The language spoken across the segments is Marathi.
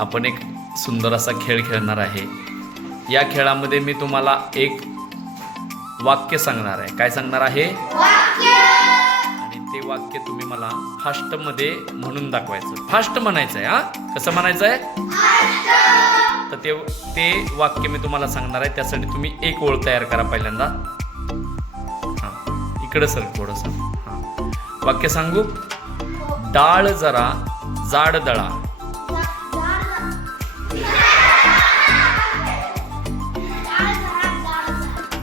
आपण एक सुंदर असा खेळ खेळणार आहे. या खेळामध्ये मी तुम्हाला एक वाक्य सांगणार आहे. काय सांगणार आहे? आणि ते वाक्य तुम्ही मला फास्टमध्ये म्हणून दाखवायचं. फास्ट म्हणायचं आहे हा? कसं म्हणायचं आहे? तर ते ते वाक्य मी तुम्हाला सांगणार आहे. त्यासाठी तुम्ही एक ओळ तयार करा पहिल्यांदा. हां. इकडं सर थोडंसं. हां. वाक्य सांगू? डाळ जरा जाड दळा.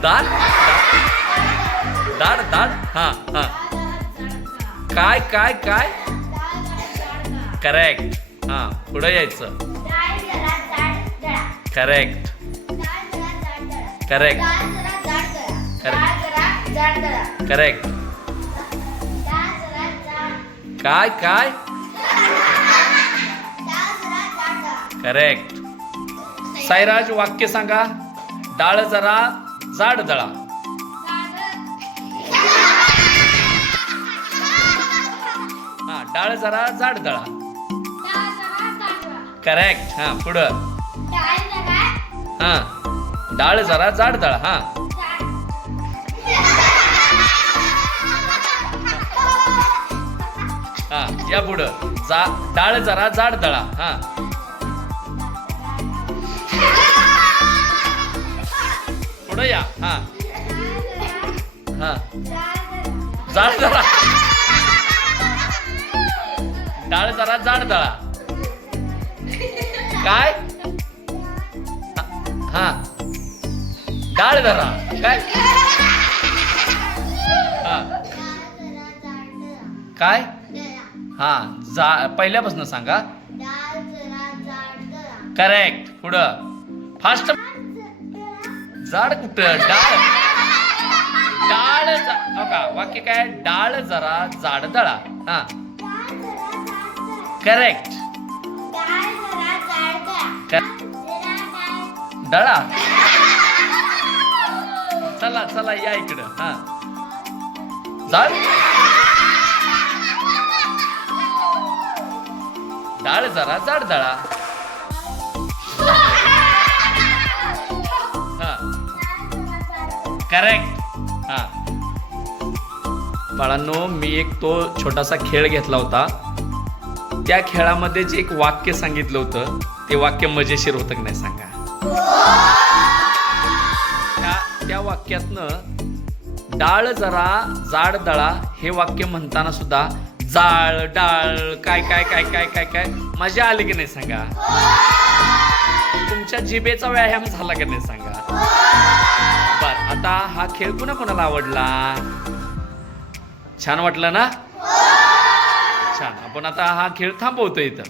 दाळ दाळ दाळ हां हां. काय काय काय? करेक्ट हां पुढं यायचं. करेक्ट करेक्ट करेक्ट काय काय? करेक्ट साईराज वाक्य सांगा. डाळ जरा जाड दळा. हा डाळ जरा जाड दळा. करेक्ट हा पुढं. हा डाळ जरा जाड दळा. हा. हा या पुढं. जा डाळ जरा जाड दळा. हा. पुढं या हा. हा. जाड जरा. डाळ जरा जाड दळा काय? हा. डाळ जरा. काय? हा. काय? हा. जा पहिल्यापासून सांगा. करेक्ट. पुढं. फास्ट. जाड कुठं? डाळ. डाळ का वाक्य काय डाळ जरा जाड दळा. हा. करेक्ट दळा. चला चला या इकडं. हा. जाड डाळ जरा जाड दळा. करेक्ट हा. बाळांनो मी एक तो छोटासा खेळ घेतला होता. त्या खेळामध्ये जे एक वाक्य सांगितलं होतं ते वाक्य मजेशीर होतं की नाही सांगा? त्या त्या वाक्यातनं डाळ जरा जाड दळा हे वाक्य म्हणताना सुद्धा जाळ डाळ काय काय काय काय काय काय मजा आली की नाही सांगा? तुमच्या जिबेचा व्यायाम झाला की नाही सांगा? आता हा खेळ कुणा कोणाला आवडला? छान वाटलं ना? छान. आपण आता हा खेळ थांबवतो इथं.